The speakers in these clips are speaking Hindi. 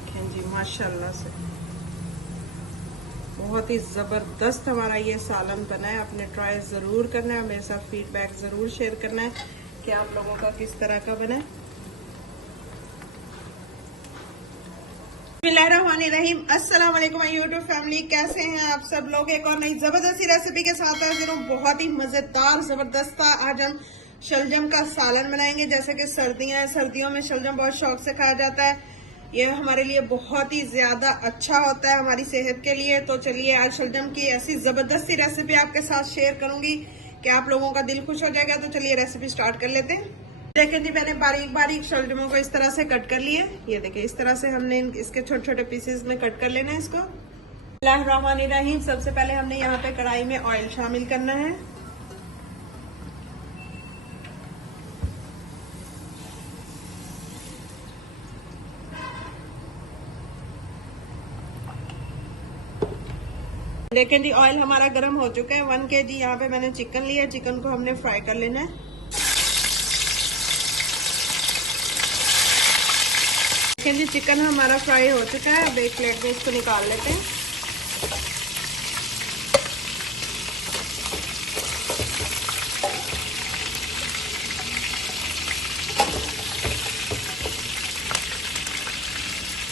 देखें जी, माशाल्लाह से बहुत ही ज़बरदस्त हमारा ये सालन बना है। आपने ट्राई ज़रूर करना है, मेरे साथ फीडबैक ज़रूर शेयर करना है कि आप लोगों का किस तरह का बना है। बिस्मिल्लाहिर्रहमानिर्रहीम, अस्सलाम वालेकुम यूट्यूब फैमिली, कैसे हैं आप सब लोग। एक और नई ज़बरदस्ती रेसिपी के साथ हाजिर हूँ। बहुत ही मज़ेदार ज़बरदस्त आज हम शलजम का सालन बनाएंगे। जैसे कि सर्दियाँ हैं, सर्दियों में शलजम बहुत शौक से खाया जाता है। ये हमारे लिए बहुत ही ज्यादा अच्छा होता है, हमारी सेहत के लिए। तो चलिए आज शलजम की ऐसी जबरदस्ती रेसिपी आपके साथ शेयर करूंगी कि आप लोगों का दिल खुश हो जाएगा। तो चलिए रेसिपी स्टार्ट कर लेते हैं। देखें जी, मैंने बारीक बारीक शलजमों को इस तरह से कट कर लिए। ये देखिए, इस तरह से हमने इसके छोटे छोटे पीसेस में कट कर लेना है इसको। बिस्मिल्लाहिर्रहमानिर्रहीम। सबसे पहले हमने यहाँ पे कढ़ाई में ऑयल शामिल करना है। देखें जी, ऑयल हमारा गर्म हो चुका है। 1 kg यहाँ पे मैंने चिकन लिया है। चिकन को हमने फ्राई कर लेना है। देखें जी, चिकन हमारा फ्राई हो चुका है। अब एक प्लेट में इसको निकाल लेते हैं।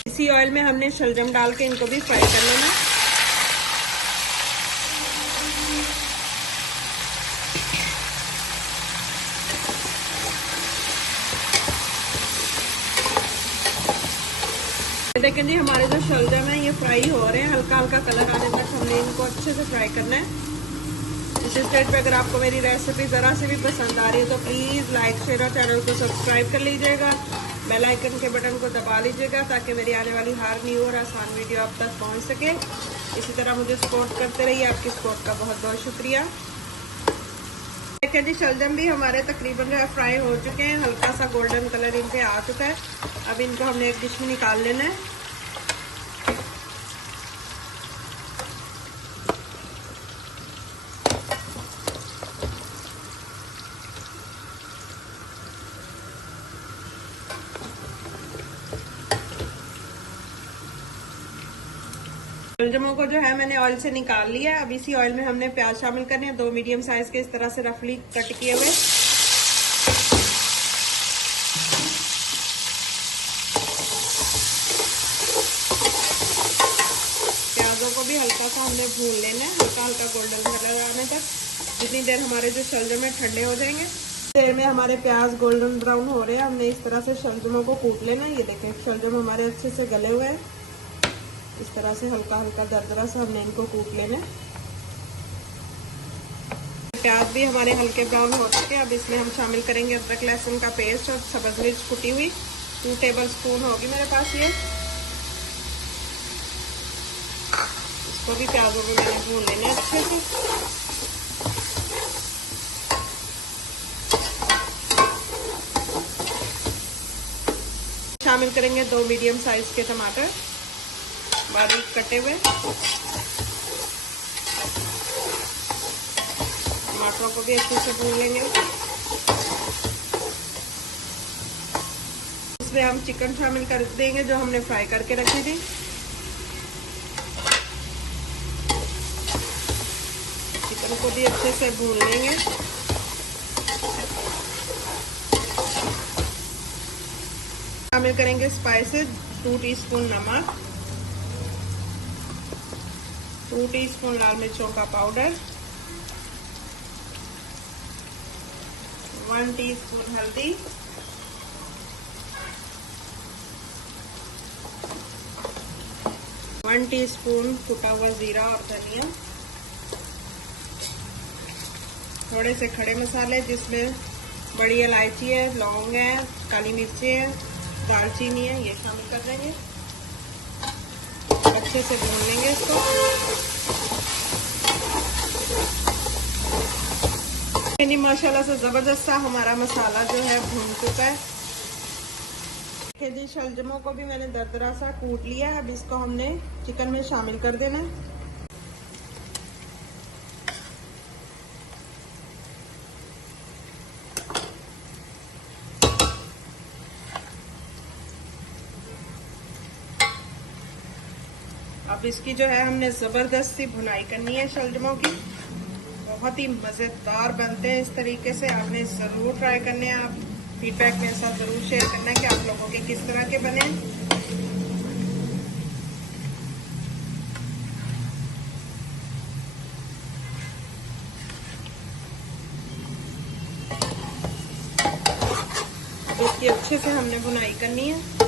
इसी ऑयल में हमने शलजम डाल के इनको भी फ्राई कर लेना है। देखें जी, हमारे जो शलजम है ये फ्राई हो रहे हैं। हल्का हल्का कलर आने तक हमने इनको अच्छे से फ्राई करना है। इस स्टेज पे अगर आपको मेरी रेसिपी ज़रा से भी पसंद आ रही है तो प्लीज़ लाइक शेयर और चैनल को सब्सक्राइब कर लीजिएगा। बेल आइकन के बटन को दबा लीजिएगा ताकि मेरी आने वाली हर न्यू और आसान वीडियो आप तक पहुंच सके। इसी तरह मुझे सपोर्ट करते रहिए। आपकी सपोर्ट का बहुत बहुत शुक्रिया। देखिए जी, शलजम भी हमारे तकरीबन जो है फ्राई हो चुके हैं। हल्का सा गोल्डन कलर इन पे आ चुका है। अब इनको हमने एक डिश में निकाल लेना है। शलजमों को जो है मैंने ऑयल से निकाल लिया है। अब इसी ऑयल में हमने प्याज शामिल करने हैं। 2 मीडियम साइज के इस तरह से रफली कट किए हुए। प्याजों को भी हल्का सा हमने भून लेना है, हल्का हल्का गोल्डन कलर आने तक। जितनी देर हमारे जो शलजम है ठंडे हो जाएंगे, देर में हमारे प्याज गोल्डन ब्राउन हो रहे हैं। हमने इस तरह से शलजमों को कूट लेना है। ये देखें, शलजम हमारे अच्छे से गले हुए हैं। इस तरह से हल्का हल्का दरदरा से हमने इनको कूट लेना है। प्याज भी हमारे हल्के ब्राउन हो चुके हैं। अब इसमें हम शामिल करेंगे अदरक लहसुन का पेस्ट और सब्ज मिर्च कुटी हुई। 2 टेबलस्पून होगी मेरे पास ये। इसको भी प्याजों में मैंने भून लेना है अच्छे से। शामिल करेंगे 2 मीडियम साइज के टमाटर बारीक कटे हुए। टमाटरों को भी अच्छे से भून लेंगे। इसमें हम चिकन शामिल कर देंगे जो हमने फ्राई करके रखी थी। चिकन को भी अच्छे से भून लेंगे। शामिल करेंगे स्पाइसेस। 2 टीस्पून नमक, 2 टीस्पून लाल मिर्चों का पाउडर, 1 टीस्पून हल्दी, 1 टीस्पून कुटा हुआ जीरा और धनिया, थोड़े से खड़े मसाले जिसमें बड़ी इलायची है, लौंग है, काली मिर्ची है, दालचीनी है, ये शामिल कर देंगे। अच्छे से भून लेंगे इसको। माशाल्लाह से जबरदस्त सा हमारा मसाला जो है भून चुका है। देखिए जी, शलजमों को भी मैंने दरदरा सा कूट लिया है। अब इसको हमने चिकन में शामिल कर देना है। अब इसकी जो है हमने जबरदस्त सी भुनाई करनी है शलजमों की। बहुत ही मजेदार बनते हैं इस तरीके से, आपने जरूर ट्राई करने हैं। आप फीडबैक मेरे साथ जरूर शेयर करना है कि आप लोगों के किस तरह के बने। इसकी अच्छे से हमने भुनाई करनी है।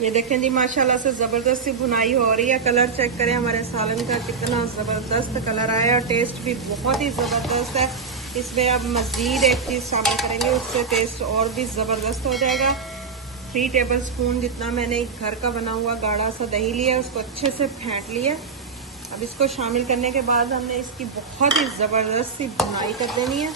ये देखें जी माशाल्लाह से जबरदस्त सी भुनाई हो रही है। कलर चेक करें हमारे सालन का, कितना जबरदस्त कलर आया है। टेस्ट भी बहुत ही जबरदस्त है। इसमें अब मजीद एक चीज शामिल करेंगे, उससे टेस्ट और भी जबरदस्त हो जाएगा। 3 टेबल स्पून जितना मैंने घर का बना हुआ गाढ़ा सा दही लिया, उसको अच्छे से फेंट लिया। अब इसको शामिल करने के बाद हमने इसकी बहुत ही जबरदस्त सी भुनाई कर देनी है।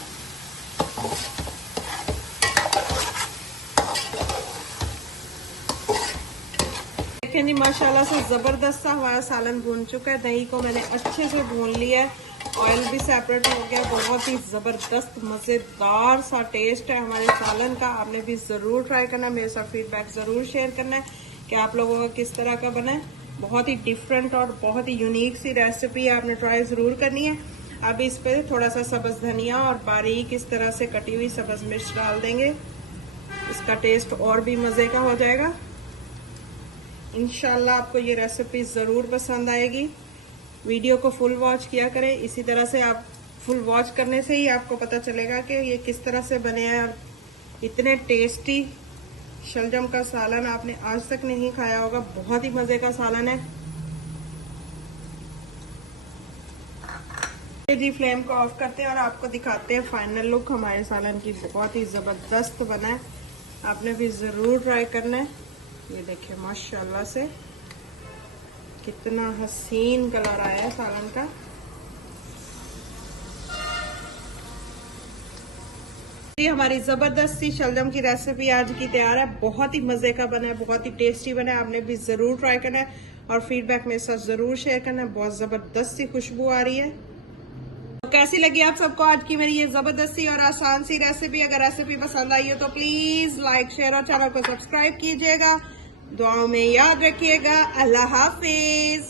देखें जी माशाल्लाह से जबरदस्त सा हमारा सालन भून चुका है। दही को मैंने अच्छे से भून लिया है, ऑयल भी सेपरेट हो गया। बहुत ही जबरदस्त मजेदार सा टेस्ट है हमारे सालन का। आपने भी जरूर ट्राई करना है, मेरे साथ फीडबैक जरूर शेयर करना है कि आप लोगों का किस तरह का बना है। बहुत ही डिफरेंट और बहुत ही यूनिक सी रेसिपी है, आपने ट्राई जरूर करनी है। अब इस पे थोड़ा सा सब्ज धनिया और बारीक इस तरह से कटी हुई सब्ज मिर्च डाल देंगे। इसका टेस्ट और भी मजे का हो जाएगा। इंशाल्लाह आपको ये रेसिपी जरूर पसंद आएगी। वीडियो को फुल वॉच किया करें, इसी तरह से आप फुल वॉच करने से ही आपको पता चलेगा कि ये किस तरह से बने हैं। इतने टेस्टी शलजम का सालन आपने आज तक नहीं खाया होगा, बहुत ही मजे का सालन है। जी फ्लेम को ऑफ करते हैं और आपको दिखाते हैं फाइनल लुक हमारे सालन की। बहुत ही जबरदस्त बना है, आपने भी जरूर ट्राई करना है। ये देखिए माशाल्लाह से कितना हसीन कलर आया है सालन का। ये हमारी जबरदस्त सी शलजम की रेसिपी आज की तैयार है। बहुत ही मजे का बना है, बहुत ही टेस्टी बना है। आपने भी जरूर ट्राई करना है और फीडबैक मेरे साथ जरूर शेयर करना है। बहुत जबरदस्त सी खुशबू आ रही है। तो कैसी लगी आप सबको आज की मेरी ये जबरदस्त सी और आसान सी रेसिपी? अगर रेसिपी पसंद आई हो तो प्लीज लाइक शेयर और चैनल को सब्सक्राइब कीजिएगा। दुआओं में याद रखिएगा। अल्लाह हाफिज।